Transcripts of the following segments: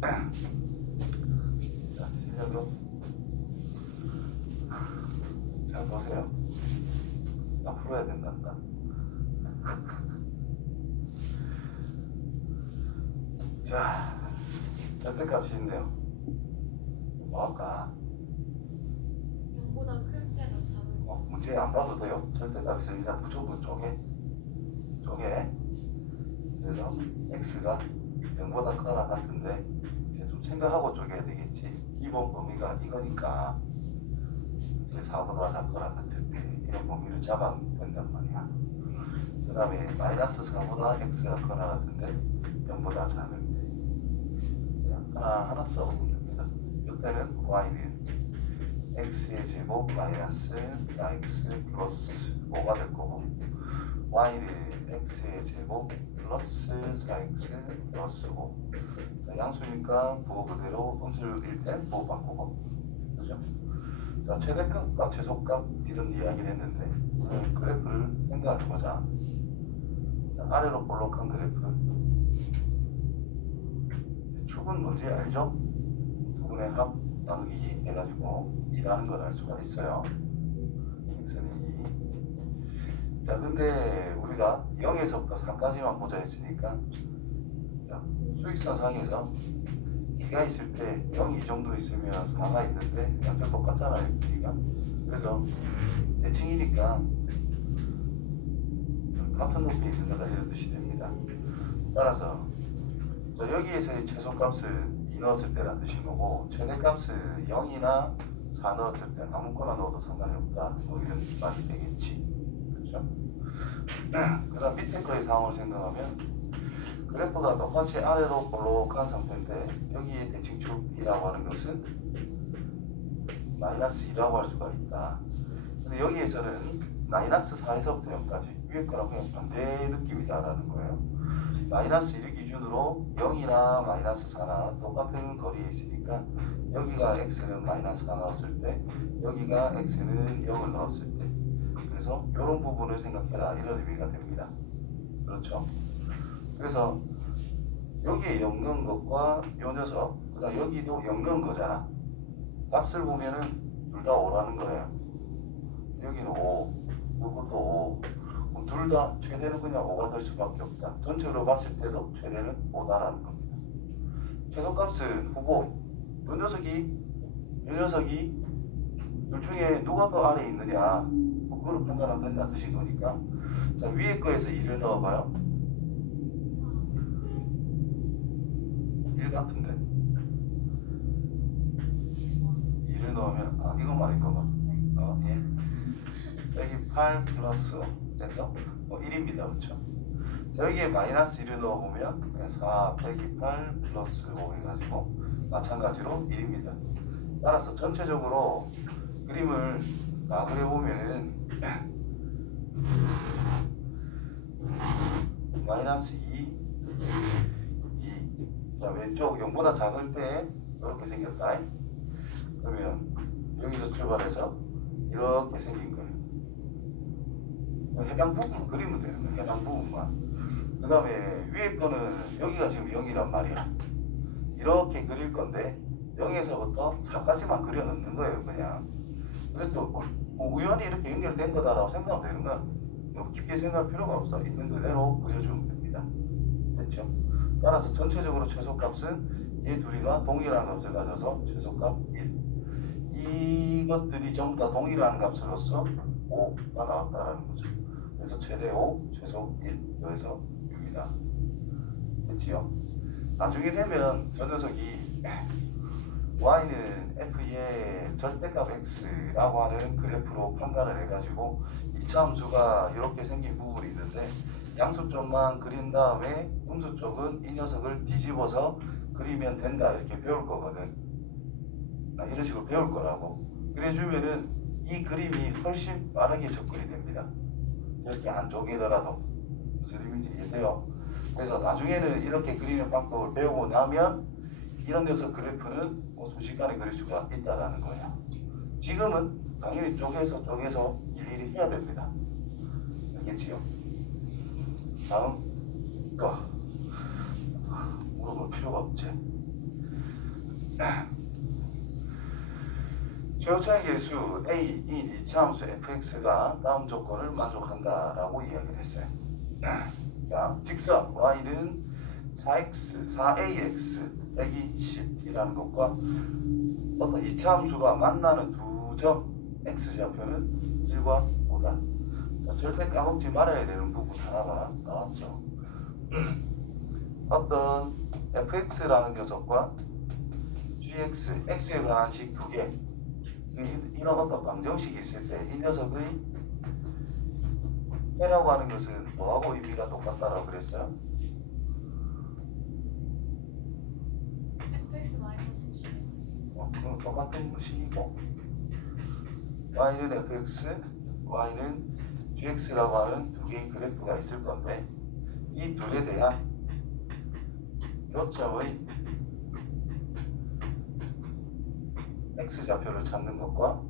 자, 실력도 잘 보세요. 나 풀어야 된단다. 자, 절대값이 있네요. 뭐 할까? 0보다 클 때가 잡을 문제 안 봐도 돼요. 절대값이 있습니다. 무조건 쪼개. 그래서 x가 0보다 크거나 같은데 이제 좀 생각하고 쪼개야 되겠지. 기본 범위가 이거니까 이제 4보다 작거나 같을 때 이런 범위를 잡아야 된단 말이야. 그 다음에 마이너스 4보다 x가 크거나 같은데 0보다 작을 때 하나 써보면 됩니다. 이때는 y는 x의 제곱 마이너스 4x 플러스 5가 될 거고, y는 x의 제곱 플러스 4x 플러스 5. 자, 양수니까 부호 그대로 음수일 땐 부호 바꾸고, 그죠? 자, 최대값과 최소값 이런 이야기를 했는데, 그래프를 생각을 해보자. 자, 아래로 볼록한 그래프. 축은 뭔지 알죠? 두 분의 합 나누기 해가지고 2라는 걸 알 수가 있어요. x는 2. 자, 근데 우리가 0에서부터 4까지만 보자 했으니까, 자, 수익선 상에서 2가 있을 때 0이 정도 있으면 4가 있는데 양쪽 똑같잖아요. 2가. 그래서 대칭이니까 같은 높이에 있는 거다 이런 뜻이 됩니다. 따라서 여기에서의 최소값을 2 넣었을 때라는 뜻인 거고, 최대값을 0이나 4 넣었을 때 아무거나 넣어도 상관이 없다, 뭐 이런 말이 되겠지. 그렇죠? 그 다음 밑에 거의 상황을 생각하면 그래프가 똑같이 아래로 볼록한 상태인데 여기에 대칭축이라고 하는 것은 마이너스 2라고 할 수가 있다. 근데 여기에서는 마이너스 4에서부터 0까지 위에 거랑 그냥 반대 느낌이다라는 거예요. 마이너스 1을 기준으로 0이나 마이너스 4나 똑같은 거리에 있으니까 여기가 x는 마이너스 4 넣었을 때 여기가 x는 0을 넣었을 때, 그래서 이런 부분을 생각해라 이런 의미가 됩니다. 그렇죠? 그래서 여기에 0 넣은 것과 요 녀석, 그 다음 여기도 0 넣은 거잖아. 값을 보면은 둘 다 5라는 거예요. 여기는 5, 이것도 5. 둘 다 최대는 그냥 5가 될 수밖에 없다. 전체로 봤을 때도 최대는 5다라는 겁니다. 최소값은 후보. 이 녀석이 둘 중에 누가 더 아래에 있느냐, 그거를 판단하면 된다는 뜻인 거니까. 자, 위에 거에서 2를 넣어봐요. 1 같은데 2를 넣으면 이거 말인 거 봐. 예. 여기 8 플러스 5 돼서 1입니다. 그렇죠? 자, 여기에 마이너스 1을 넣어보면 4 빼기 8 플러스 5 해가지고 마찬가지로 1입니다. 따라서 전체적으로 그림을 그려보면 마이너스 2, 2. 자, 왼쪽 0보다 작을 때 이렇게 생겼다. 그러면 여기서 출발해서 이렇게 생긴 거예요. 해당 부분 그리면 되는 거예요. 해당 부분만. 그 다음에 위에 거는 여기가 지금 0이란 말이야. 이렇게 그릴 건데 0에서부터 4까지만 그려 넣는 거예요. 그냥. 그래서 우연히 이렇게 연결된 거다라고 생각하면 되는 거야. 너무 깊게 생각할 필요가 없어. 있는 그대로 그려주면 됩니다. 됐죠? 따라서 전체적으로 최소값은 이 둘이가 동일한 값을 가져서 최소값 1. 이것들이 전부 다 동일한 값으로서 5가 나왔다라는 거죠. 그래서 최대 5, 최소 1, 여기서 6이다. 됐지요? 나중에 되면 저 녀석이 y는 f의 절대값 x라고 하는 그래프로 판단을 해가지고 2차 함수가 이렇게 생긴 부분이 있는데, 양수 쪽만 그린 다음에 음수 쪽은 이 녀석을 뒤집어서 그리면 된다 이렇게 배울 거거든. 이런 식으로 배울 거라고. 그래주면은 이 그림이 훨씬 빠르게 접근이 됩니다. 이렇게 안 쪼개더라도. 무슨 의미인지 이해돼요? 그래서 나중에는 이렇게 그리는 방법을 배우고 나면 이런 데서 그래프는 순식간에 그릴 수가 있다라는 거예요. 지금은 당연히 쪼개서 일일이 해야 됩니다. 알겠지요? 다음 거 물어볼 필요가 없지. 최고차의 계수 A인 이차함수 fx가 다음 조건을 만족한다라고 이야기를 했어요. 자, 직선 y는 4x, 4ax 빼기 10이라는 것과 어떤 이차함수가 만나는 두 점 x좌표는 1과 5다. 자, 절대 까먹지 말아야 되는 부분 하나가 나왔죠. 어떤 fx라는 녀석과 gx, x에 관한 식 두 개, 이런 어떤 방정식이 있을 때 이 녀석의 해라고 하는 것은 뭐하고 의미가 똑같다라고 그랬어요? fx 마이너스 gx. 그럼 똑같은 식이고 y는 fx, y는 gx라고 하는 두 개의 그래프가 있을 건데 이 둘에 대한 교점의 x좌표를 찾는 것과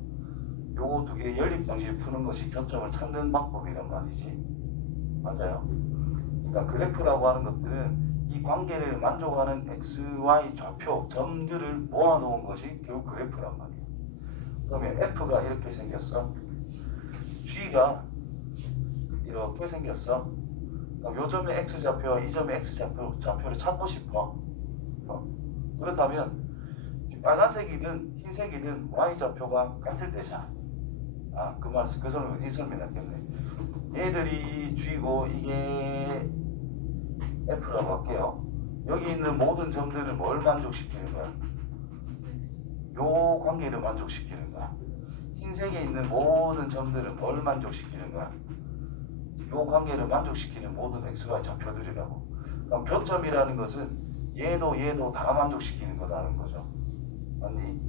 요거 두 개의 연립 방식을 푸는 것이 교점을 찾는 방법이란 말이지. 맞아요. 그러니까 그래프라고 하는 것들은 이 관계를 만족하는 x, y 좌표 점들을 모아놓은 것이 결국 그래프란 말이야. 그러면 f가 이렇게 생겼어. g가 이렇게 생겼어. 그럼 요 점의 x좌표와 이 점의 x좌표를 찾고 싶어. 그렇다면 빨간색이든 흰색이든 y좌표가 같을 때잖아. 그 설명, 이 설명이 낫겠네. 얘들이 g고 이게 f라고 할게요. 여기 있는 모든 점들을 뭘 만족시키는 거야? 요 관계를 만족시키는 거야. 흰색에 있는 모든 점들은 뭘 만족시키는 거야? 요 관계를 만족시키는 모든 xy 좌표들이라고. 그럼 교점이라는 것은 얘도 다 만족시키는 거다는 거죠. 맞니?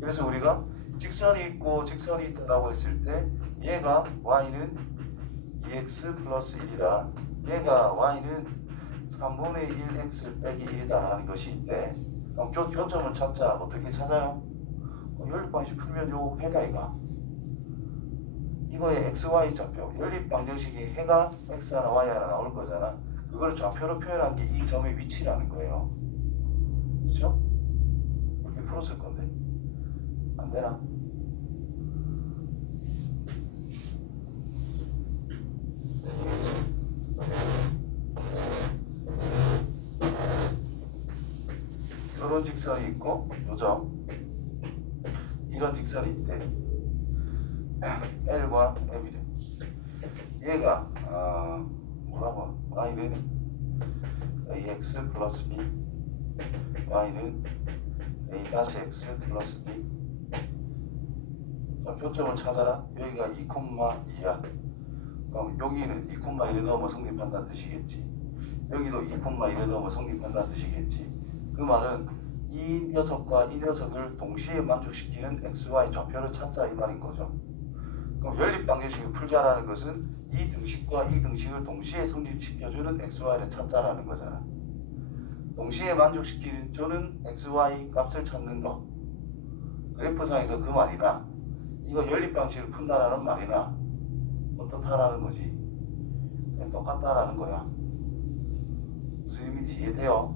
그래서 우리가 직선이 있고 직선이 있다라고 했을 때 얘가 y는 2x 플러스 1이다. 얘가 y는 3분의 1x 빼기 1이다라는 것이 있대. 그럼 교점을 찾자. 어떻게 찾아요? 연립방식 풀면 요 해가 이가. 이거의 xy 좌표. 연립방정식이 해가 x 하나 y 하나 나올 거잖아. 그걸 좌표로 표현한 게 이 점의 위치라는 거예요. 그렇죠? 이렇게 풀었을 건데 안 되나? 이런 직선이 있고 요점 이런 직선이 있대. L과 M이래. 얘가 뭐라고? y는 ax 플러스 b, y는 a-x 플러스 b. 자, 교점을 찾아라. 여기가 2,2야. 그럼 여기는 2,1에 넣으면 성립한다는 뜻이겠지. 여기도 2,1에 넣으면 성립한다는 뜻이겠지. 그 말은 이 녀석과 이 녀석을 동시에 만족시키는 xy 좌표를 찾자 이 말인 거죠. 그럼 연립방정식을 풀자라는 것은 이 등식과 이 등식을 동시에 성립시켜주는 xy를 찾자라는 거잖아. 동시에 만족시키는 xy 값을 찾는 거. 그래프상에서 그 말이나 이거 연립방식을 푼다라는 말이나 어떻다라는 거지. 그냥 똑같다라는 거야. 무슨 의미인지 이해돼요?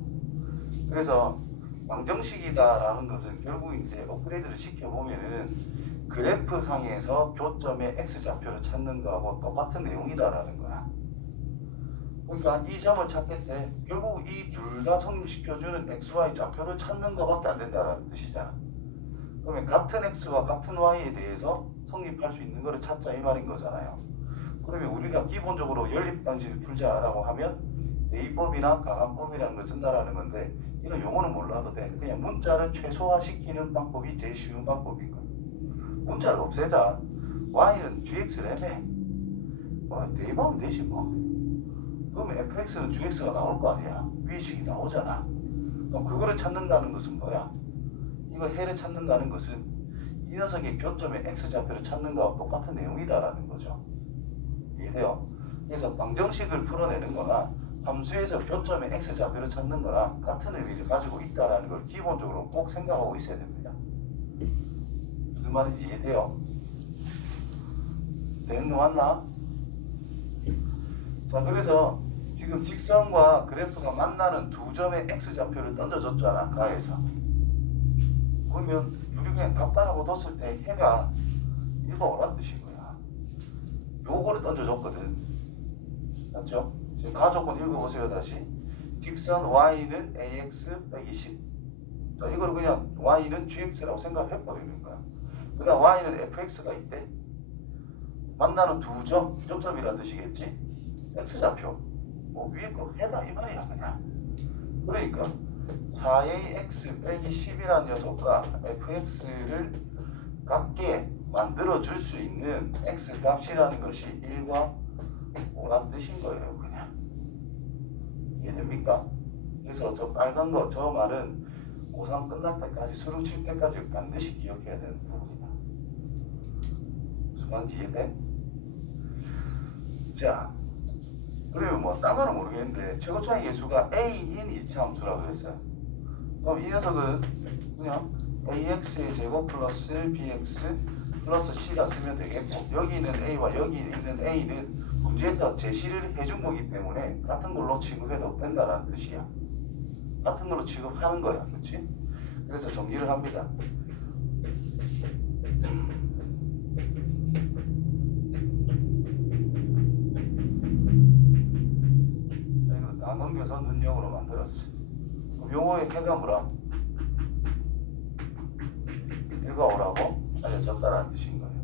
그래서 방정식이다라는 것은 결국 이제 업그레이드를 시켜보면은 그래프 상에서 교점의 x좌표를 찾는 거하고 똑같은 내용이다라는 거야. 그러니까 이 점을 찾겠대. 결국 이 둘 다 성립시켜주는 xy 좌표를 찾는 것밖에 안 된다는 뜻이잖아. 그러면 같은 x와 같은 y에 대해서 성립할 수 있는 거를 찾자 이 말인 거잖아요. 그러면 우리가 기본적으로 연립방식을 풀자라고 하면 대입법이나 가감법이라는 걸 쓴다라는 건데 이런 용어는 몰라도 돼. 그냥 문자를 최소화시키는 방법이 제일 쉬운 방법인 거야. 문자를 없애자. y는 gx래매. 대입하면 되지 뭐. 그러면 fx는 gx가 나올 거 아니야. 위식이 나오잖아. 그럼 그거를 찾는다는 것은 뭐야? 이거 해를 찾는다는 것은 이 녀석의 교점의 x좌표를 찾는 거와 똑같은 내용이다라는 거죠. 이해돼요? 그래서 방정식을 풀어내는 거나 함수에서 교점의 x좌표를 찾는 거나 같은 의미를 가지고 있다는 걸 기본적으로 꼭 생각하고 있어야 됩니다. 무슨 말인지 이해돼요? 되는 거 맞나? 자, 그래서 지금 직선과 그래프가 만나는 두 점의 x좌표를 던져줬잖아, 가에서. 그러면 둘이 그냥 답답하고 뒀을 때 해가 읽어오란 뜻인 거야. 요거를 던져줬거든. 맞죠? 지금 가조건 읽어보세요 다시. 직선 y는 ax 빼기 10. 자, 이걸 그냥 y는 gx라고 생각해버리는 거야. 그 다음 y는 fx가 있대. 만나는 두 점, 점점이라는 뜻이겠지? x좌표. 뭐 위에 거 해다 이 말이야 그냥. 그러니까 4ax 빼기 10이라는 녀석과 fx를 같게 만들어줄 수 있는 x 값이라는 것이 1과 5라는 뜻인 거예요 그냥. 이해됩니까? 그래서 저 빨간 거, 저 말은 고3 끝날 때까지 수능 칠 때까지 반드시 기억해야 되는 부분이다. 순간 이해돼? 자, 그러면 뭐 딴 거는 모르겠는데 최고차의 계수가 a인 이차함수라고 했어요. 그럼 이 녀석은 그냥 ax의 제곱 플러스 bx 플러스 c라 쓰면 되겠고, 여기 있는 a와 여기 있는 a는 문제에서 제시를 해준 거기 때문에 같은 걸로 취급해도 된다는 뜻이야. 같은 걸로 취급하는 거야, 그렇지? 그래서 정리를 합니다. 자, 이거 다 넘겨서 능력으로 만들었어. 그럼 용어의 해가 뭐라? 읽어오라고 알려줬다라는 뜻인 거예요.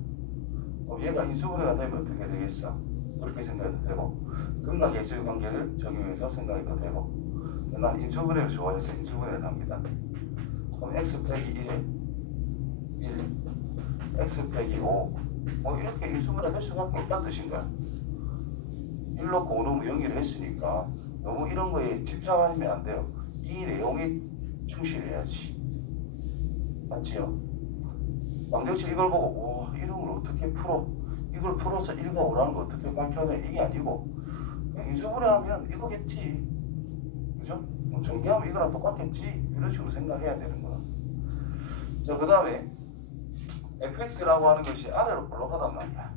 그럼 얘가 인수분해가 되면 어떻게 되겠어? 그렇게 생각해도 되고, 근각예수의 관계를 적용해서 생각해도 되고, 난 인수분해를 좋아해서 인수분해를 합니다. 그럼 x 빼기 1에 1, x 빼기 5, 뭐 이렇게 인수분해 할 수밖에 없다는 뜻인 거야. 1 놓고 5 넣으면 0을 했으니까 너무 이런 거에 집착하면 안 돼요. 이 내용에 충실해야지. 맞지요? 왕정씨 이걸 보고 와 이런 걸 어떻게 풀어? 이걸 풀어서 1과 5라는 거 어떻게 밝혀내? 이게 아니고 그냥 인수분해하면 이거겠지. 그죠? 정리하면 이거랑 똑같겠지. 이런 식으로 생각해야 되는 거야. 자, 그 다음에 fx라고 하는 것이 아래로 볼록하단 말이야.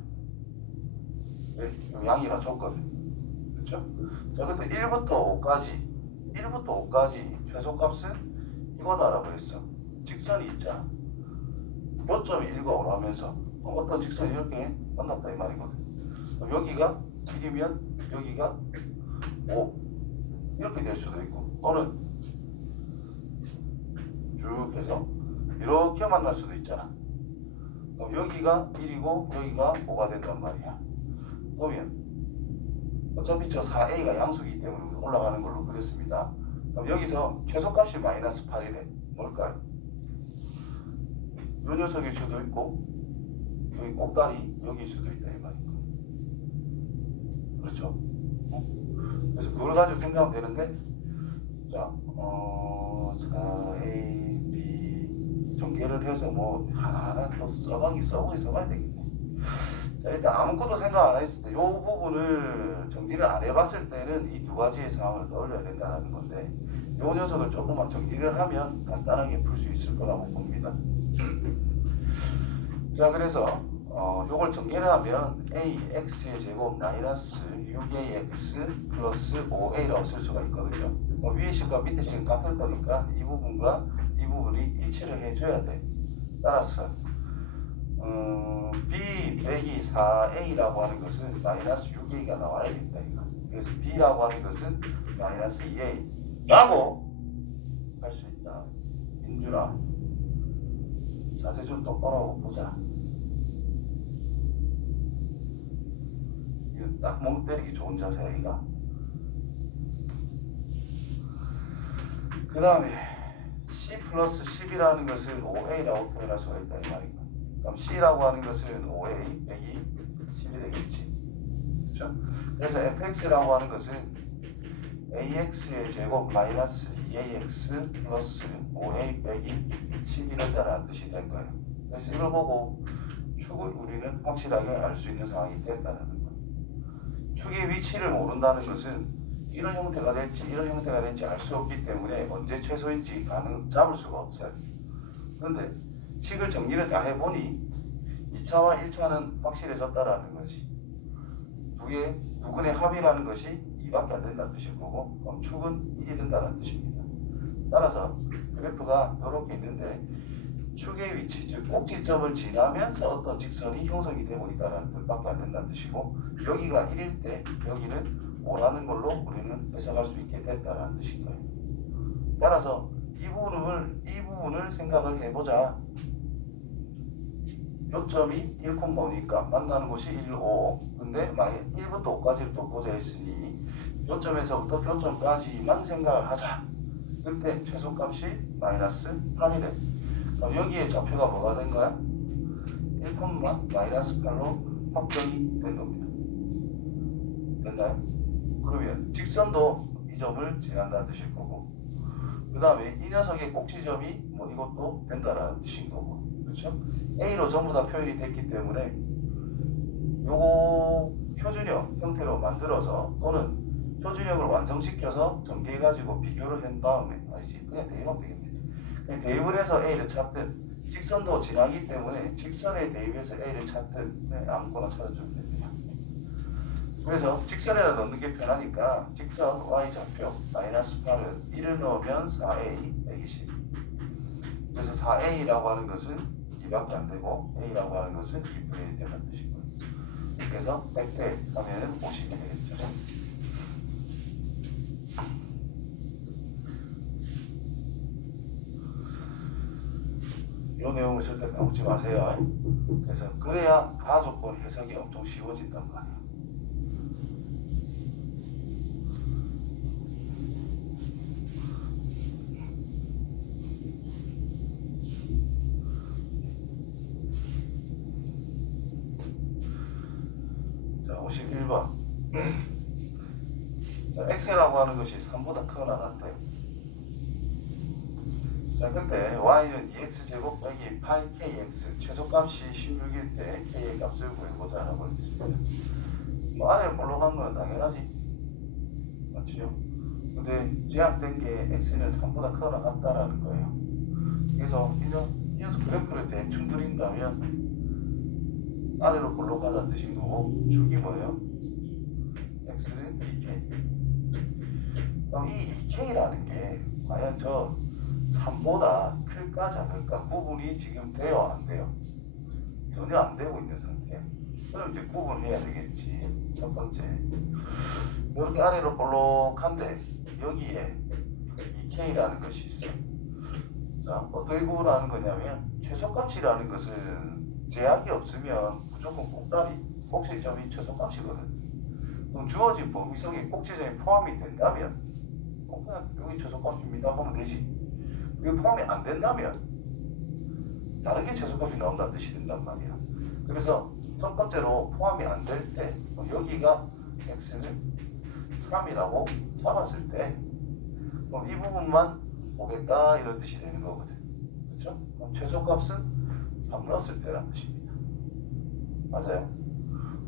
왜? 양이라 줬거든. 그렇죠? 자, 그때 1부터 5까지 최소값은 이거다라고 했어. 직선이 있잖아. 교점이 1과 5라면서 어떤 직선이 이렇게 만났다 이 말이거든. 그럼 여기가 1이면 여기가 5 이렇게 될 수도 있고, 또는 쭉 해서 이렇게 만날 수도 있잖아. 그럼 여기가 1이고 여기가 5가 된단 말이야. 보면 어차피 저 4a가 양수이기 때문에 올라가는 걸로 그렸습니다. 그럼 여기서 최소값이 마이너스 8이래. 뭘까요? 요 녀석일 수도 있고 여기 꼭다리 여기일 수도 있다 이 말이고. 그렇죠? 그래서 그걸 가지고 생각하면 되는데, 자, 4AB 전개를 해서 뭐 하나하나 또 써봐야 되겠네. 자, 일단 아무것도 생각 안 했을 때 이 부분을 정리를 안 해봤을 때는 이 두 가지의 상황을 넣어야 된다는 건데, 이 녀석을 조금만 정리를 하면 간단하게 풀 수 있을 거라고 봅니다. 자, 그래서 요걸 정리를 하면 ax의 제곱 마이너스 6ax 플러스 5a라고 쓸 수가 있거든요. 위의 식과 밑에 식은 같을 거니까 이 부분과 이 부분이 일치를 해줘야 돼. 따라서 b 빼기 4a라고 하는 것은 마이너스 6a가 나와야 된다 이거. 그래서 b라고 하는 것은 마이너스 2a 라고 할 수 있다. 민준아, 자세 좀 똑바로 하고 보자. 이건 딱 멍 때리기 좋은 자세야 이거. 그 다음에 c 플러스 10이라는 것은 5a라고 표현할 수가 있다 이 말이고, 그럼 c라고 하는 것은 5a 빼기 10이 되겠지. 그렇죠? 그래서 fx라고 하는 것은 ax의 제곱 마이너스 2ax 플러스 5a 빼기 10이 된다는 뜻이 된 거예요. 그래서 이걸 보고 축을 우리는 확실하게 알 수 있는 상황이 된다는 거예요. 축의 위치를 모른다는 것은 이런 형태가 될지 이런 형태가 될지 알 수 없기 때문에 언제 최소인지 잡을 수가 없어요. 그런데 식을 정리를 다 해보니 2차와 1차는 확실해졌다라는 것이, 두 근의 합이라는 것이 2밖에 안 된다는 뜻일 거고, 그럼 축은 1이 된다는 뜻입니다. 따라서 그래프가 이렇게 있는데 축의 위치, 즉 꼭지점을 지나면서 어떤 직선이 형성이 되고 있다는 뜻밖에 안 된다는 뜻이고, 여기가 1일 때 여기는 5라는 걸로 우리는 해석할 수 있게 됐다는 뜻인 거예요. 따라서 이 부분을 생각을 해보자. 요점이 1,5니까 만나는 곳이 1, 5. 근데 만약 1부터 5까지를 또 보자 했으니 요점에서부터 교점까지만 생각을 하자. 그때 최소값이 마이너스 8이래. 그럼 여기에 좌표가 뭐가 된 거야? 1, 마이너스 8로 확정이 된 겁니다. 됐나요? 그러면 직선도 이 점을 지난다는 뜻일 거고, 그 다음에 이 녀석의 꼭지점이 뭐 이것도 된다는 뜻인 거고, 그렇죠? A로 전부 다 표현이 됐기 때문에 요거 표준형 형태로 만들어서 또는 표준형을 완성시켜서 전개해가지고 비교를 한 다음에, 아니지, 그냥 대입하면 되겠네. 그냥 대입을 해서 A를 찾든, 직선도 지나기 때문에 직선에 대입해서 A를 찾든, 네, 아무거나 찾아주면 됩니다. 그래서 직선에다 넣는 게 편하니까 직선 Y좌표 마이너스 8은 1을 넣으면 4A 빼기 10. 그래서 4A라고 하는 것은 2밖에 안 되고 A라고 하는 것은 2분의 1 된다는 뜻이고요. 그래서 100대 하면 50이 되겠죠. 이 내용을 절대 까먹지 마세요. 그래서 그래야 가조건 해석이 엄청 쉬워진단 말이에요. 자, 51번. 자, x라고 하는 것이 3보다 크거나 같아요. 자, 근데 y는 2x제곱 빼기 8kx, 최소값이 16일 때 k의 값을 구해보자 라고 했습니다. 뭐 아래로 올라간 건 당연하지, 맞죠? 근데 제약된 게 x는 3보다 크거나 같다라는 거예요. 그래서 이 녀석 그래프를 대충 그린다면 아래로 올라가자는 뜻인 거고, 축이 뭐예요? x는 2k. 그럼 이 2k라는 게 과연 저 3보다 클까 작을까 구분이 지금 돼요, 안 돼요? 전혀 안 되고 있는 상태. 그럼 이제 구분해야 되겠지. 첫 번째, 이렇게 아래로 볼록한데 여기에 2k라는 것이 있어. 자, 어떻게 구분하는 거냐면, 최소값이라는 것은 제약이 없으면 무조건 꼭다리, 꼭지점이 최소값이거든. 그럼 주어진 범위 속에 꼭지점이 포함이 된다면 그냥 여기 최소값입니다 하면 되지. 이게 포함이 안 된다면 다른 게 최소값이 나온다는 뜻이 된단 말이야. 그래서 첫 번째로 포함이 안 될 때 여기가 x는 3이라고 잡았을 때 그럼 이 부분만 보겠다 이런 뜻이 되는 거거든. 그렇죠? 그럼 최소값은 3 넣었을 때라는 뜻입니다. 맞아요?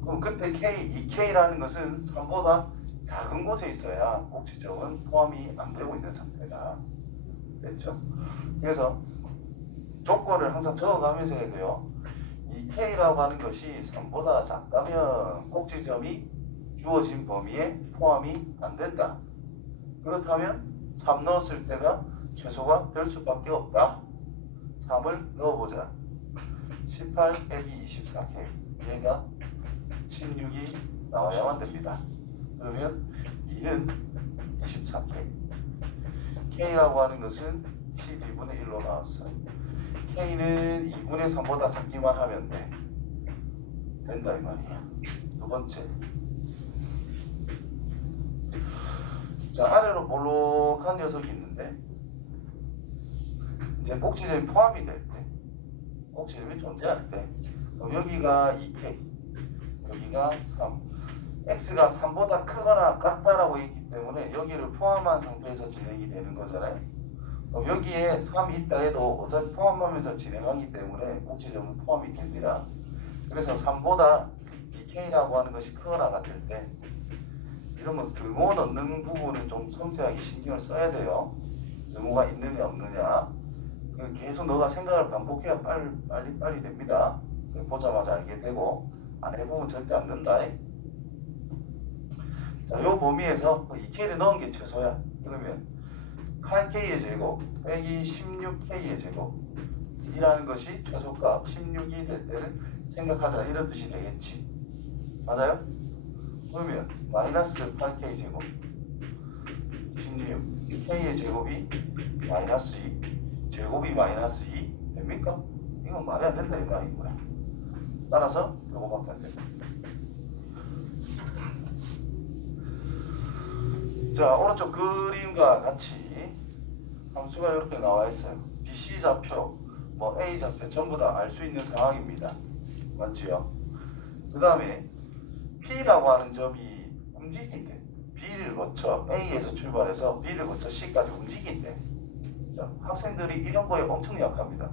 그럼 그때 K, 2K라는 것은 3보다 작은 곳에 있어야 꼭지점은 포함이 안 되고 있는 상태다. 됐죠? 그래서 조건을 항상 적어가면서 해야 돼요. 2K라고 하는 것이 3보다 작다면 꼭지점이 주어진 범위에 포함이 안 된다. 그렇다면 3 넣었을 때가 최소가 될 수밖에 없다. 3을 넣어보자. 18 빼기 24K. 얘가 16이 나와야만 됩니다. 그러면 2는 24K. K라고 하는 것은 12분의 1로 나왔어. K는 2분의 3보다 작기만 하면 돼. 된다 이 말이야. 두 번째. 자, 아래로 볼록한 녀석이 있는데 이제 꼭지점이 포함이 될 때, 꼭지점이 존재할 때, 그럼 여기가 2K, 여기가 3. x가 3보다 크거나 같다라고 했기 때문에 여기를 포함한 상태에서 진행이 되는 거잖아요. 그럼 여기에 3이 있다 해도 어차피 포함하면서 진행하기 때문에 꼭지점은 포함이 됩니다. 그래서 3보다 2k라고 하는 것이 크거나 같을 때 이런 거 등호 넣는 부분은 좀 섬세하게 신경을 써야 돼요. 등호가 있느냐 없느냐. 계속 너가 생각을 반복해야 빨리 됩니다. 보자마자 알게 되고 안 해보면 절대 안 된다. 자, 요 범위에서 2k를 넣은 게 최소야. 그러면 8k의 제곱 빼기 16k의 제곱 이라는 것이 최소값 16이 될 때를 생각하자 이런 뜻이 되겠지. 맞아요? 그러면 마이너스 8k 제곱 16 k의 제곱이 마이너스 2 제곱이 마이너스 2 됩니까? 이건 말이 안 된다 이 말인 거야. 따라서 요거밖에 안 된다. 자, 오른쪽 그림과 같이 함수가 이렇게 나와 있어요. BC 좌표, 뭐 A 좌표 전부 다 알 수 있는 상황입니다. 맞지요? 그 다음에 P라고 하는 점이 움직인대. B를 거쳐 A에서 출발해서 B를 거쳐 C까지 움직인대. 자, 학생들이 이런 거에 엄청 약합니다.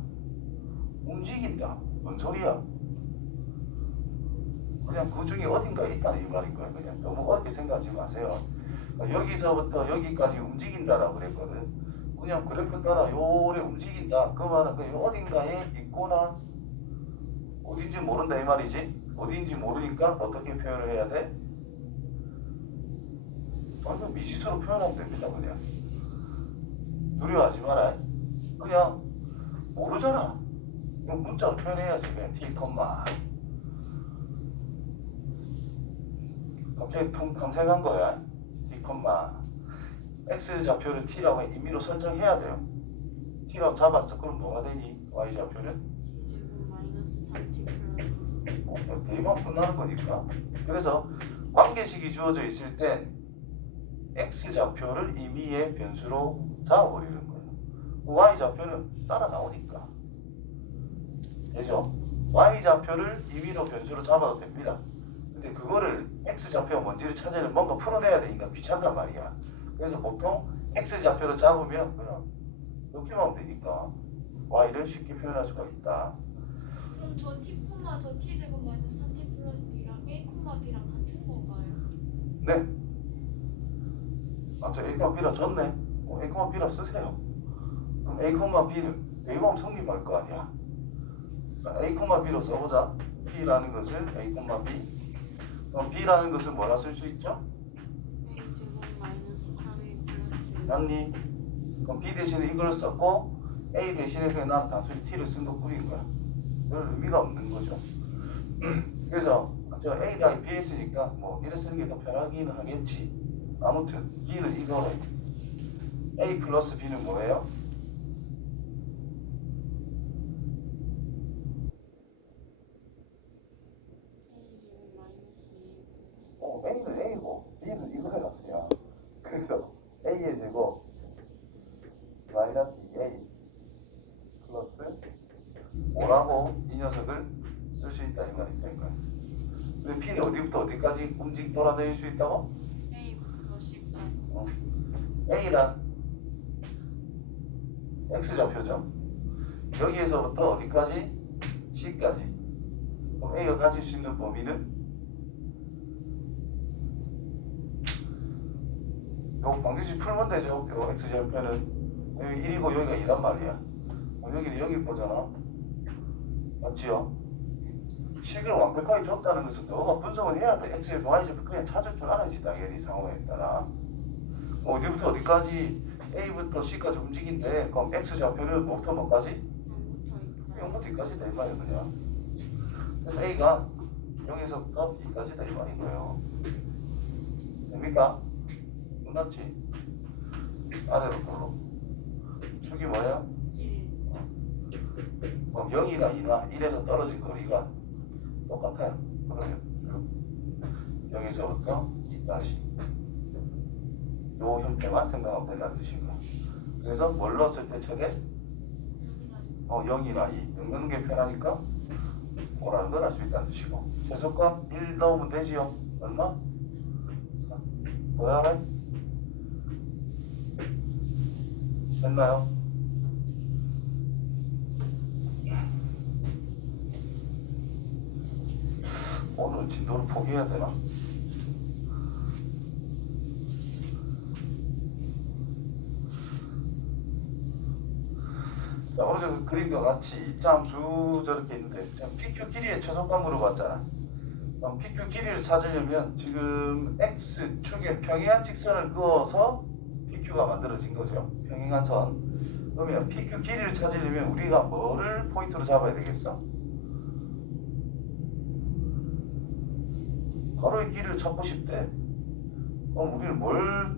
움직인다. 뭔 소리야? 그냥 그 중에 어딘가에 있다는 이 말인 거예요. 그냥 너무 어렵게 생각하지 마세요. 여기서부터 여기까지 움직인다라고 그랬거든. 그냥 그래프 따라 요래 움직인다. 그 말은 그 어딘가에 있거나 어딘지 모른다 이 말이지. 어딘지 모르니까 어떻게 표현을 해야 돼? 완전 미지수로 표현하면 됩니다. 그냥 두려워하지 마라. 그냥 모르잖아. 그럼 문자로 표현해야지. 그냥 t, 갑자기 퉁 탐색한 거야. t, x 좌표를 t라고 임의로 설정해야 돼요. t라고 잡았어. 그럼 뭐가 되니? y 좌표는? t제곱 마이너스 3t 플러스 대입만 끝나는 거니까. 그래서 관계식이 주어져 있을 땐 x 좌표를 임의의 변수로 잡아버리는 거예요. y 좌표는 따라 나오니까. 되죠? y 좌표를 임의로 변수로 잡아도 됩니다. 근데 그거를 x 좌표가 뭔지를 찾으려면 뭔가 풀어내야 되니까 귀찮단 말이야. 그래서 보통 x 좌표를 잡으면 그냥 넣기만 하면 되니까 y를 쉽게 표현할 수가 있다. 그럼 저 t, 저 t제곱 마이너스 3t 플러스 2랑 a, b랑 같은 건가요? 네. 저 a, b라 줬네. a, b라 쓰세요. 그럼 a, b는 대입하면 성립할 거 아니야. 자, a, b로 써보자. b라는 것을 a, b. 그럼 b라는 것을 뭐라 쓸 수 있죠? a제곱 마이너스 3a 플러스 맞니? 그럼 b 대신에 이걸 썼고 a 대신에 그냥 나는 단순히 t를 쓴 것 뿐인 거야. 별 의미가 없는 거죠. 그래서 저 a 다이 b 했으니까 뭐 이래 쓰는 게 더 편하기는 하겠지. 아무튼 b는 이거래. a 플러스 b는 뭐예요? a제곱 마이너스 2 a는 a고 b는 이거야 그냥. 그래서 a의 제곱 마이너스 2a 플러스 5라고 이 녀석을 쓸 수 있다 이 말이 된 거야. 근데 p는 어디부터 어디까지 돌아다닐 수 있다고? a부터 c까지 A란 X 좌표죠. 여기에서부터 어디까지? C까지. 그럼 A가 가질 수 있는 범위는? 요 방정식 풀면 되죠. 요 X 좌표는 여기 1이고 여기가 2란 말이야. 여기는 여기 거잖아. 맞지요? 식을 완벽하게 줬다는 것은 너가 분석을 해야 돼. X의 Y좌표 그냥 찾을 줄 알아야지 당연히 상황에 따라. 어디부터 어디까지 A부터 C까지 움직인데 그럼 X 좌표는 뭐부터 뭐까지? 0부터 2까지 다 이 말이에요 그냥. 그래서 A가 0에서부터 2까지다 이 말인 거예요. 됩니까? 끝났지? 아래로 볼로 축이 뭐야? 1 그럼 0이나 2나 1에서 떨어진 거리가 똑같아요. 그러면 0에서부터 2까지 요 형태만 생각하면 된다는 뜻이고요. 그래서 뭘 넣었을 때 최대? 0이나 2 넣는 게 편하니까 5라는 걸 알 수 있다는 뜻이고 최소값 1 넣으면 되지요. 얼마? 3 뭐야? 됐나요? 오늘 진도를 포기해야 되나? 자, 오늘 그림과 같이 2차 함수 저렇게 있는데 PQ 길이의 최소값 물어봤잖아. 그럼 PQ 길이를 찾으려면 지금 X축에 평행한 직선을 그어서 PQ가 만들어진 거죠. 평행한 선. 그러면 PQ 길이를 찾으려면 우리가 뭐를 포인트로 잡아야 되겠어? 가로의 길이를 찾고 싶대. 그럼 우리는 뭘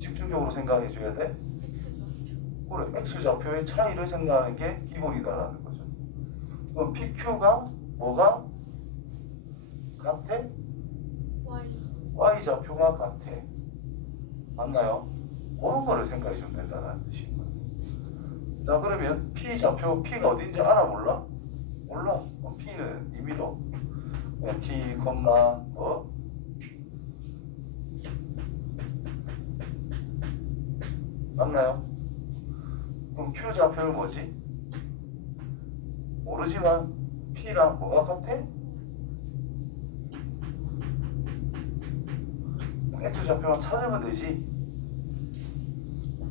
집중적으로 생각해 줘야 돼? X좌표. 그래, X좌표의 차이를 생각하는 게 기본이다라는 거죠. 그럼 PQ가 뭐가 같아? Y. Y좌표가 같아. 맞나요? 그런 거를 생각해 주면 된다는 뜻인 거예요. 자, 그러면 P좌표, P가 어딘지 알아 몰라? 몰라. 그럼 P는 임의로 그냥 T, 뭐? 맞나요? 그럼 Q좌표는 뭐지? 모르지만 P랑 뭐가 같아? X좌표만 찾으면 되지.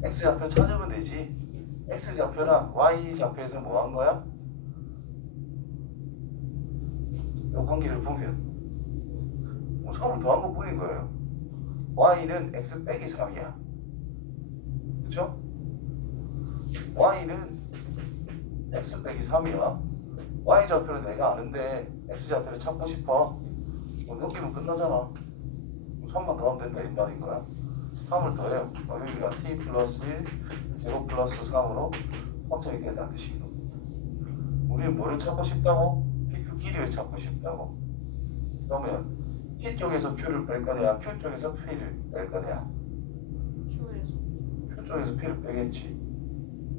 X좌표 찾으면 되지. X좌표랑 Y좌표에서 뭐 한 거야? 이 관계를 보면 3을 더한 것 뿐인 거예요. Y는 X 빼기 3이야. 그쵸? Y는 X 빼기 3이야. Y좌표는 내가 아는데 X좌표를 찾고 싶어. 넘기면 끝나잖아. 3만 더하면 된다 이 말인 거야. 3을 더해요. 여기가 t 플러스 1, 제곱 플러스 3으로 확정이 된다는 뜻이고. 우리는 뭐를 찾고 싶다고? PQ 길이를 찾고 싶다고. 그러면 T 쪽에서 Q를 뺄 거냐, Q 쪽에서 P를 뺄 거냐. Q에서 Q 쪽에서 P를 빼겠지.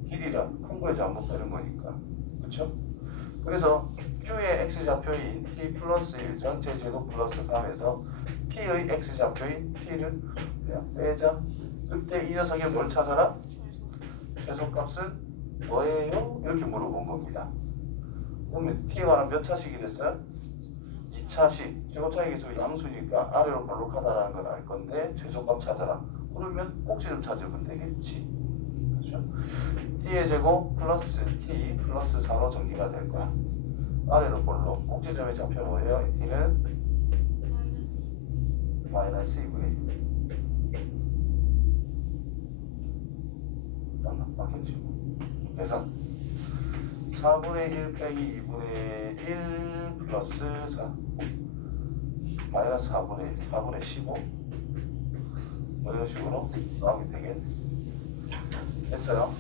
길이랑 큰 거에 전부 빼는 거니까. 그쵸? 그래서 Q의 X좌표인 T 플러스 1 전체 제곱 플러스 3에서 P의 X좌표인 T를 그냥 빼자. 그때 이 녀석이 뭘 찾아라? 최소 최소값은 뭐예요? 이렇게 물어본 겁니다. 그러면 T와는 몇 차식이 됐어요? 2차식. 제곱차식이 저 양수니까 아래로 볼록하다라는 걸 알 건데 최소값 찾아라. 그러면 꼭지를 찾으면 되겠지. 그렇죠? T의 제곱 플러스 T 플러스 4로 정리가 될 거야. 아래로 볼록. 꼭지점의 좌표 뭐예요? T는 마이너스 2. 마이너스 2분의 1. 맞겠지? 계산. 4분의 1 빼기 2분의 1 플러스 4. 마이너스 4분의 1, 4분의 15. 뭐 이런 식으로 나오게 되겠네. 됐어요?